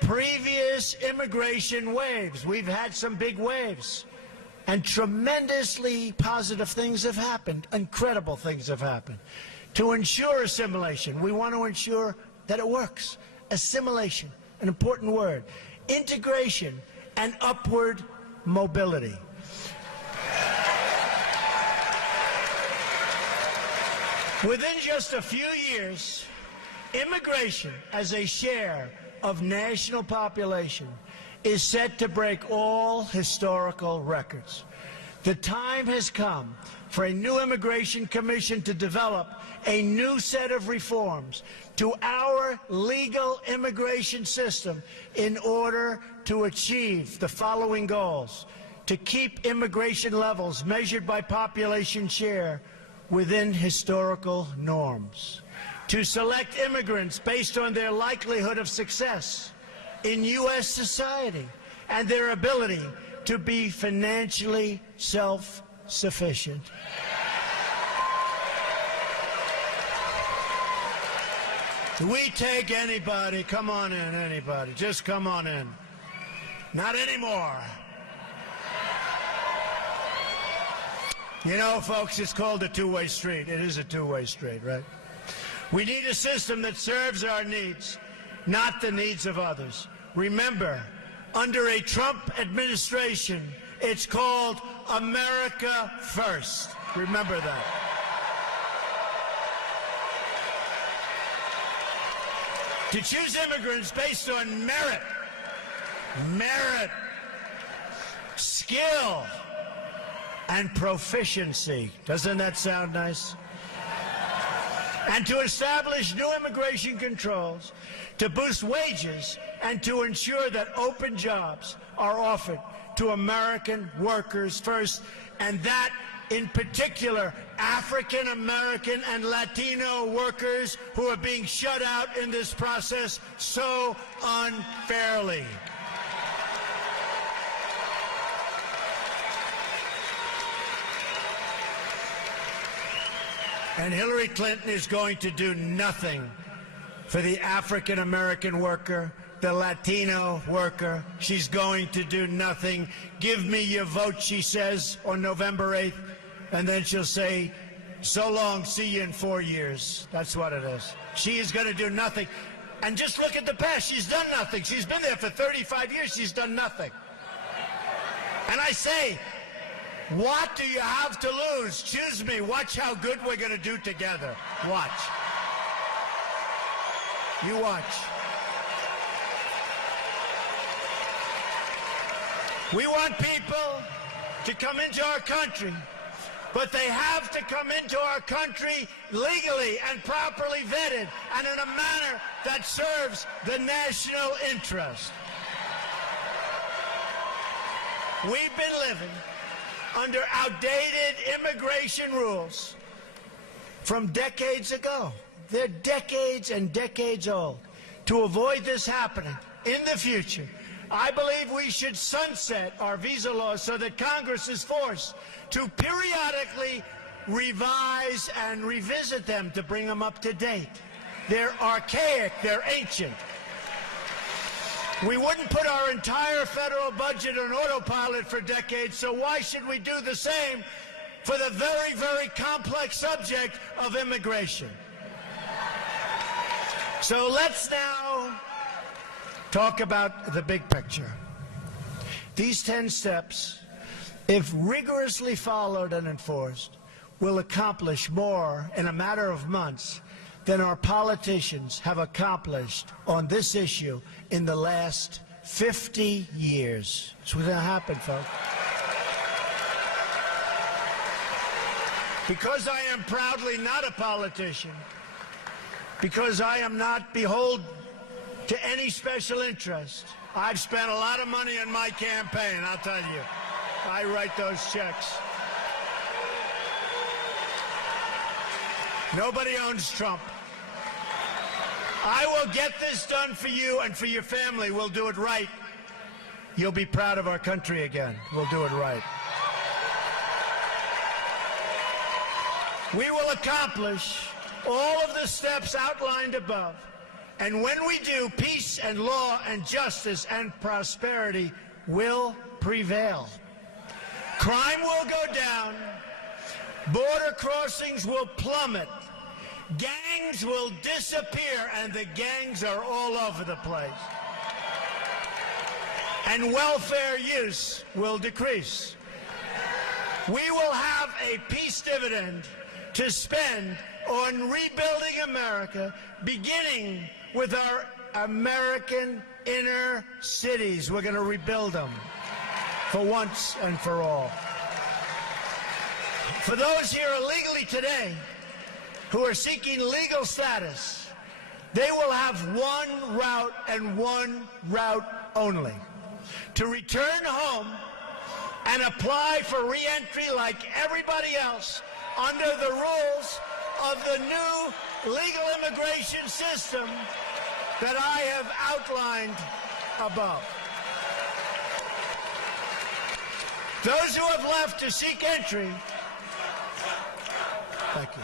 previous immigration waves. We've had some big waves. And tremendously positive things have happened. Incredible things have happened. To ensure assimilation, we want to ensure that it works. Assimilation, an important word. Integration and upward mobility. Within just a few years, immigration as a share of national population is set to break all historical records. The time has come for a new immigration commission to develop a new set of reforms to our legal immigration system in order to achieve the following goals: to keep immigration levels measured by population share within historical norms, to select immigrants based on their likelihood of success in U.S. society and their ability to be financially self-sufficient. We take anybody. Come on in, anybody. Just come on in. Not anymore. You know, folks, it's called a two-way street. It is a two-way street, right? We need a system that serves our needs, not the needs of others. Remember, under a Trump administration, it's called America First. Remember that. To choose immigrants based on merit, skill, and proficiency. Doesn't that sound nice? And to establish new immigration controls, to boost wages, and to ensure that open jobs are offered to American workers first, and that, in particular, African American and Latino workers who are being shut out in this process so unfairly. And Hillary Clinton is going to do nothing for the African American worker, the Latino worker. She's going to do nothing. Give me your vote, she says, on November 8th. And then she'll say, so long, see you in 4 years. That's what it is. She is going to do nothing. And just look at the past. She's done nothing. She's been there for 35 years. She's done nothing. And I say, what do you have to lose? Choose me. Watch how good we're going to do together. Watch. You watch. We want people to come into our country, but they have to come into our country legally and properly vetted and in a manner that serves the national interest. We've been living under outdated immigration rules from decades ago. They're decades and decades old. To avoid this happening in the future, I believe we should sunset our visa laws so that Congress is forced to periodically revise and revisit them to bring them up to date. They're archaic, they're ancient. We wouldn't put our entire federal budget on autopilot for decades, so why should we do the same for the very, very complex subject of immigration? So let's now talk about the big picture. These 10 steps, if rigorously followed and enforced, will accomplish more in a matter of months than our politicians have accomplished on this issue in the last 50 years. It's what's going to happen, folks. Because I am proudly not a politician, because I am not beholden to any special interest, I've spent a lot of money on my campaign, I'll tell you. I write those checks. Nobody owns Trump. I will get this done for you and for your family. We'll do it right. You'll be proud of our country again. We'll do it right. We will accomplish all of the steps outlined above. And when we do, peace and law and justice and prosperity will prevail. Crime will go down. Border crossings will plummet. Gangs will disappear, and the gangs are all over the place. And welfare use will decrease. We will have a peace dividend to spend on rebuilding America, beginning with our American inner cities. We're going to rebuild them for once and for all. For those here illegally today who are seeking legal status, they will have one route and one route only: to return home and apply for re-entry like everybody else under the rules of the new legal immigration system that I have outlined above. Those who have left to seek entry, thank you.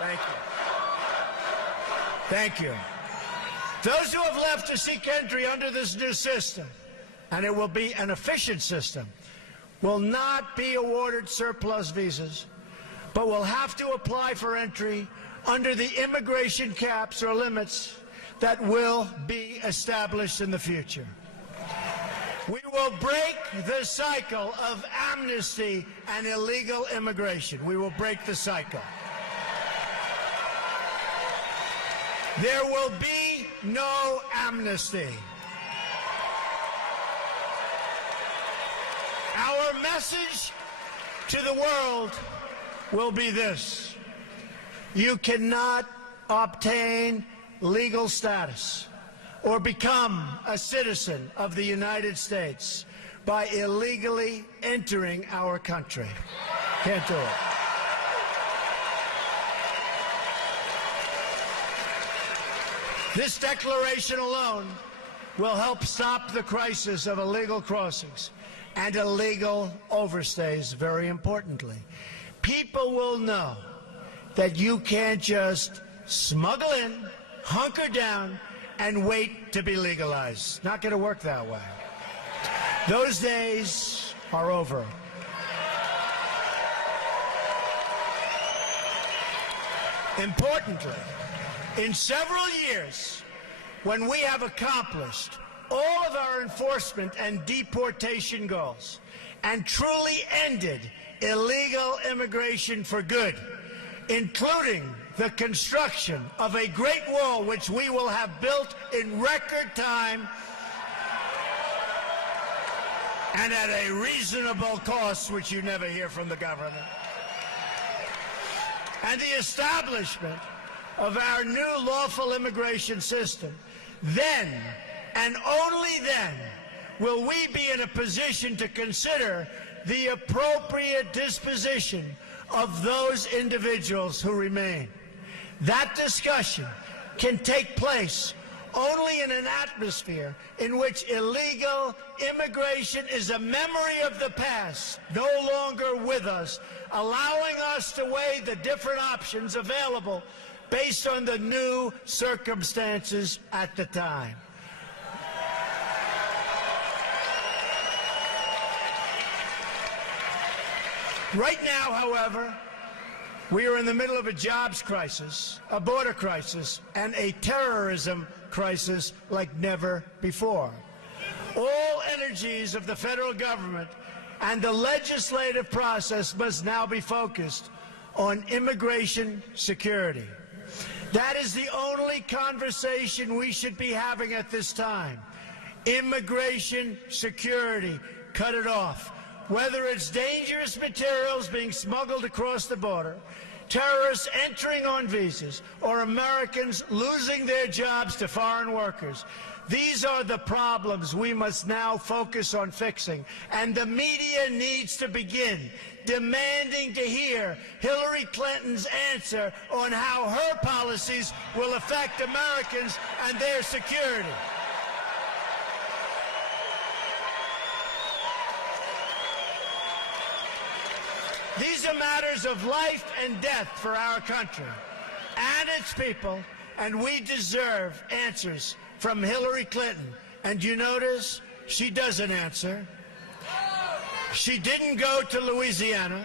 Thank you. Thank you. Those who have left to seek entry under this new system, and it will be an efficient system, will not be awarded surplus visas, but will have to apply for entry under the immigration caps or limits that will be established in the future. We will break the cycle of amnesty and illegal immigration. We will break the cycle. There will be no amnesty. Our message to the world will be this: you cannot obtain legal status or become a citizen of the United States by illegally entering our country. Can't do it. This declaration alone will help stop the crisis of illegal crossings and illegal overstays, very importantly. People will know that you can't just smuggle in, hunker down, and wait to be legalized. Not going to work that way. Those days are over. Importantly, in several years, when we have accomplished all of our enforcement and deportation goals and truly ended illegal immigration for good, including the construction of a great wall which we will have built in record time and at a reasonable cost, which you never hear from the government, and the establishment of our new lawful immigration system, then and only then will we be in a position to consider the appropriate disposition of those individuals who remain. That discussion can take place only in an atmosphere in which illegal immigration is a memory of the past, no longer with us, allowing us to weigh the different options available based on the new circumstances at the time. Right now, however, we are in the middle of a jobs crisis, a border crisis, and a terrorism crisis like never before. All energies of the federal government and the legislative process must now be focused on immigration security. That is the only conversation we should be having at this time. Immigration security. Cut it off. Whether it's dangerous materials being smuggled across the border, terrorists entering on visas, or Americans losing their jobs to foreign workers, these are the problems we must now focus on fixing. And the media needs to begin demanding to hear Hillary Clinton's answer on how her policies will affect Americans and their security. These are matters of life and death for our country and its people, and we deserve answers from Hillary Clinton. And you notice she doesn't answer. She didn't go to Louisiana.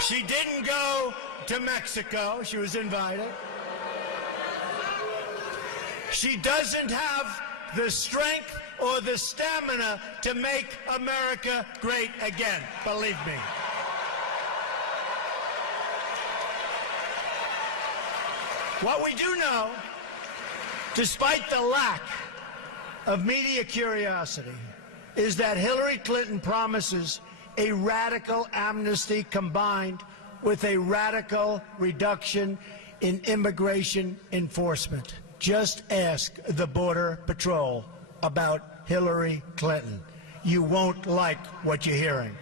She didn't go to Mexico. She was invited. She doesn't have the strength or the stamina to make America great again, believe me. What we do know, despite the lack of media curiosity, is that Hillary Clinton promises a radical amnesty combined with a radical reduction in immigration enforcement. Just ask the Border Patrol about Hillary Clinton. You won't like what you're hearing.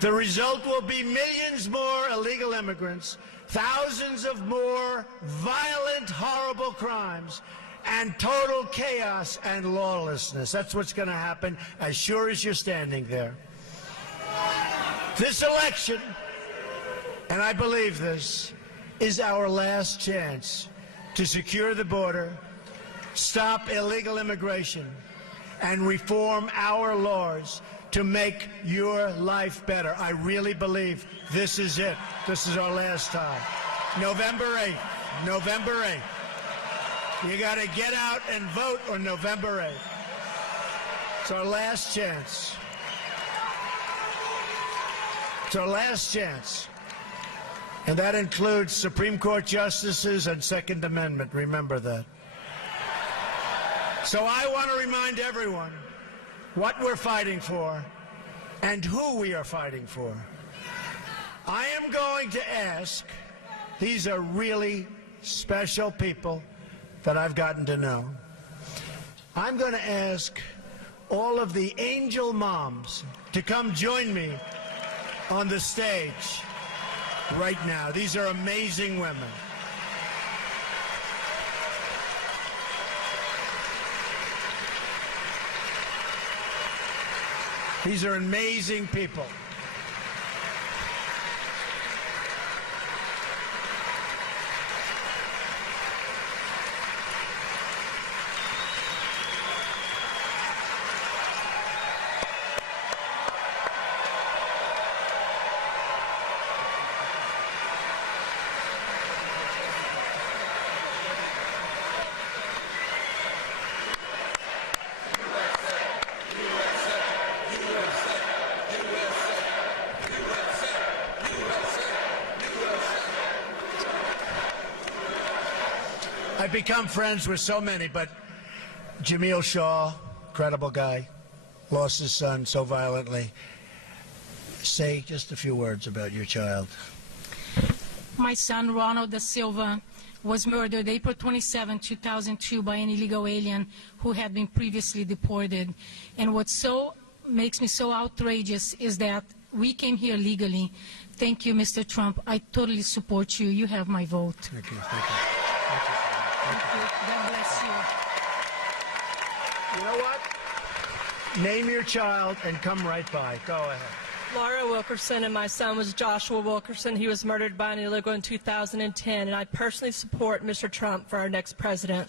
The result will be millions more illegal immigrants, thousands of more violent, horrible crimes, and total chaos and lawlessness. That's what's going to happen as sure as you're standing there. This election, and I believe this, is our last chance to secure the border, stop illegal immigration, and reform our laws to make your life better. I really believe this is it. This is our last time. November 8th. November 8th. You got to get out and vote on November 8th. It's our last chance. It's our last chance. And that includes Supreme Court justices and Second Amendment. Remember that. So I want to remind everyone what we're fighting for and who we are fighting for. I am going to ask, these are really special people that I've gotten to know. I'm going to ask all of the angel moms to come join me on the stage right now. These are amazing women. These are amazing people. I've become friends with so many, but Jameel Shaw, incredible guy, lost his son so violently. Say just a few words about your child. My son, Ronald da Silva, was murdered April 27, 2002 by an illegal alien who had been previously deported. And what makes me so outrageous is that we came here legally. Thank you, Mr. Trump. I totally support you. You have my vote. Thank you. Thank you. Thank you. God bless you. You know what? Name your child and come right by. Go ahead. Laura Wilkerson, and my son was Joshua Wilkerson. He was murdered by an illegal in 2010, and I personally support Mr. Trump for our next president.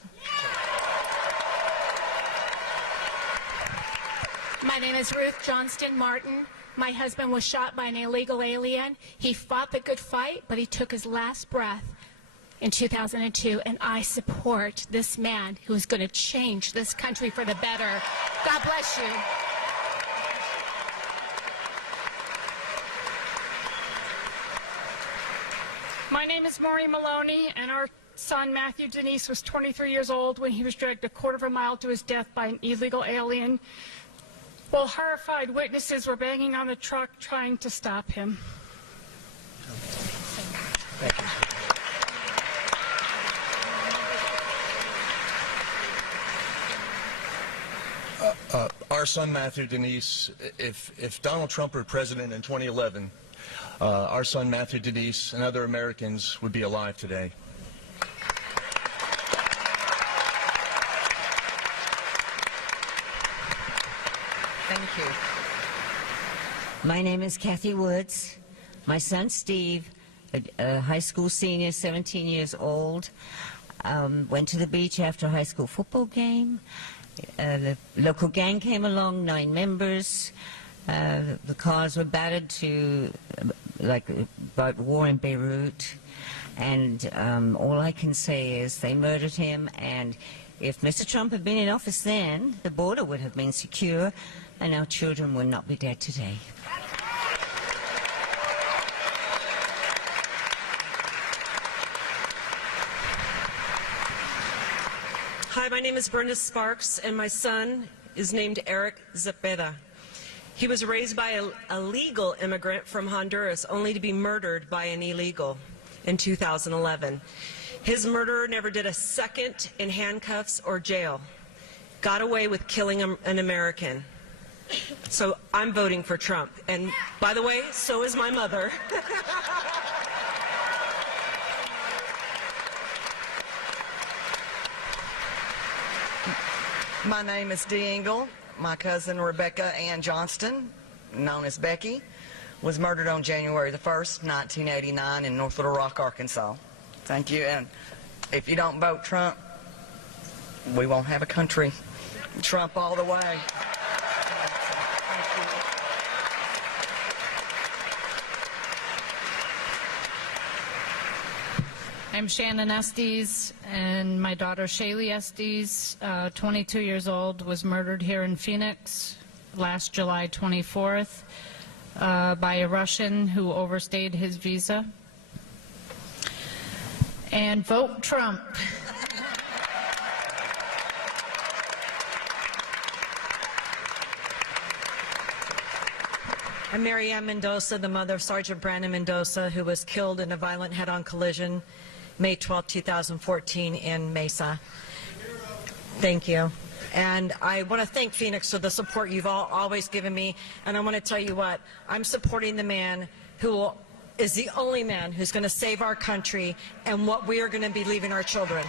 My name is Ruth Johnston Martin. My husband was shot by an illegal alien. He fought the good fight, but he took his last breath in 2002, and I support this man who is going to change this country for the better. God bless you. My name is Maureen Maloney, and our son Matthew Denise was 23 years old when he was dragged a quarter of a mile to his death by an illegal alien, while horrified witnesses were banging on the truck trying to stop him. Thank you. Our son Matthew Denise, if Donald Trump were president in 2011, our son Matthew Denise and other Americans would be alive today. Thank you. My name is Kathy Woods. My son Steve, a high school senior, 17 years old, went to the beach after a high school football game. The local gang came along, 9 members. The cars were battered to like about war in Beirut, and all I can say is they murdered him, and if Mr. Trump had been in office then, the border would have been secure and our children would not be dead today. Hi, my name is Brenda Sparks, and my son is named Eric Zepeda. He was raised by a legal immigrant from Honduras, only to be murdered by an illegal in 2011. His murderer never did a second in handcuffs or jail. Got away with killing an American. So I'm voting for Trump. And by the way, so is my mother. My name is Dee Engle. My cousin Rebecca Ann Johnston, known as Becky, was murdered on January the 1st, 1989 in North Little Rock, Arkansas. Thank you. And if you don't vote Trump, we won't have a country. Trump all the way. I'm Shannon Estes, and my daughter Shaylee Estes, 22 years old, was murdered here in Phoenix last July 24th by a Russian who overstayed his visa. And vote Trump. I'm Mary Ann Mendoza, the mother of Sergeant Brandon Mendoza, who was killed in a violent head-on collision May 12, 2014 in Mesa. Thank you. And I want to thank Phoenix for the support you've always given me. And I want to tell you what, I'm supporting the man who is the only man who's going to save our country and what we are going to be leaving our children.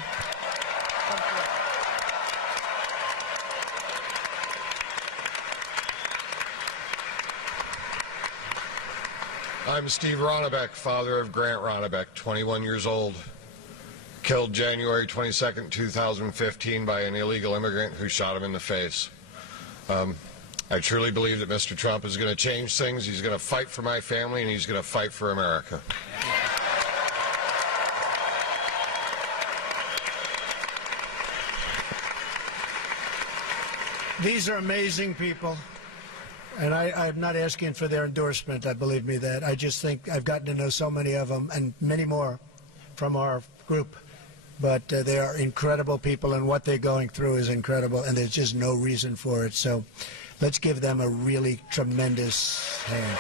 I'm Steve Ronnebeck, father of Grant Ronnebeck, 21 years old, killed January 22nd, 2015 by an illegal immigrant who shot him in the face. I truly believe that Mr. Trump is going to change things. He's going to fight for my family, and he's going to fight for America. These are amazing people. And I'm not asking for their endorsement, believe me that. I just think I've gotten to know so many of them and many more from our group. But they are incredible people, and what they're going through is incredible, and there's just no reason for it. So let's give them a really tremendous hand.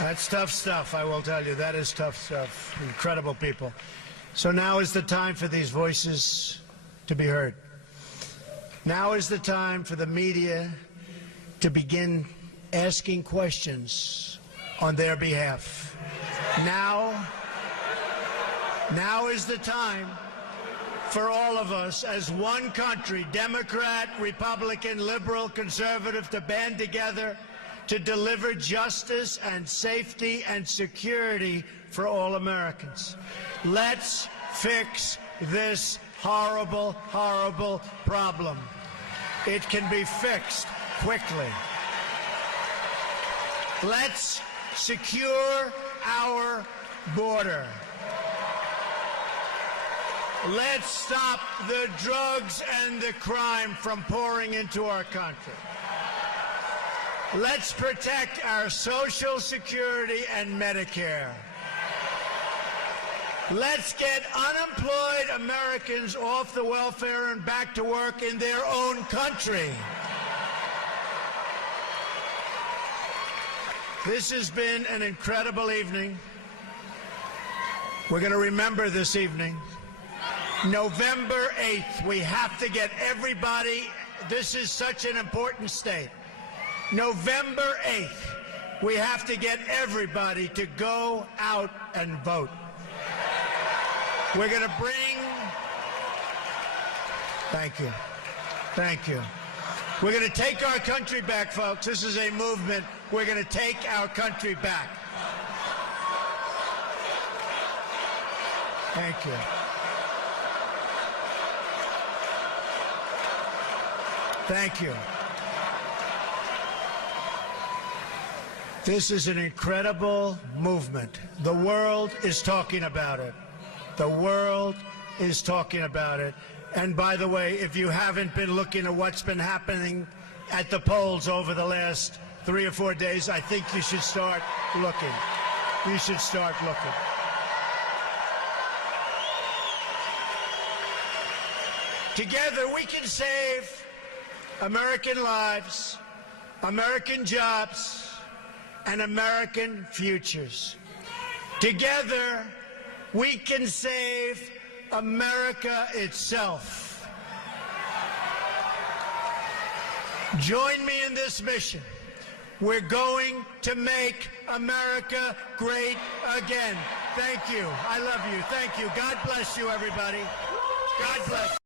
That's tough stuff, I will tell you. That is tough stuff. Incredible people. So now is the time for these voices to be heard. Now is the time for the media to begin asking questions on their behalf. Now is the time for all of us as one country, Democrat, Republican, liberal, conservative, to band together to deliver justice and safety and security for all Americans. Let's fix this horrible, horrible problem. It can be fixed quickly. Let's secure our border. Let's stop the drugs and the crime from pouring into our country. Let's protect our Social Security and Medicare. Let's get unemployed Americans off the welfare and back to work in their own country. This has been an incredible evening. We're going to remember this evening. November 8th, we have to get everybody, this is such an important state. November 8th, we have to get everybody to go out and vote. We're going to bring, thank you, thank you. We're going to take our country back, folks. This is a movement. We're going to take our country back. Thank you. Thank you. This is an incredible movement. The world is talking about it. The world is talking about it. And by the way, if you haven't been looking at what's been happening at the polls over the last 3 or 4 days, I think you should start looking. You should start looking. Together we can save American lives, American jobs, and American futures. Together, we can save America itself. Join me in this mission. We're going to make America great again. Thank you. I love you. Thank you. God bless you, everybody. God bless you.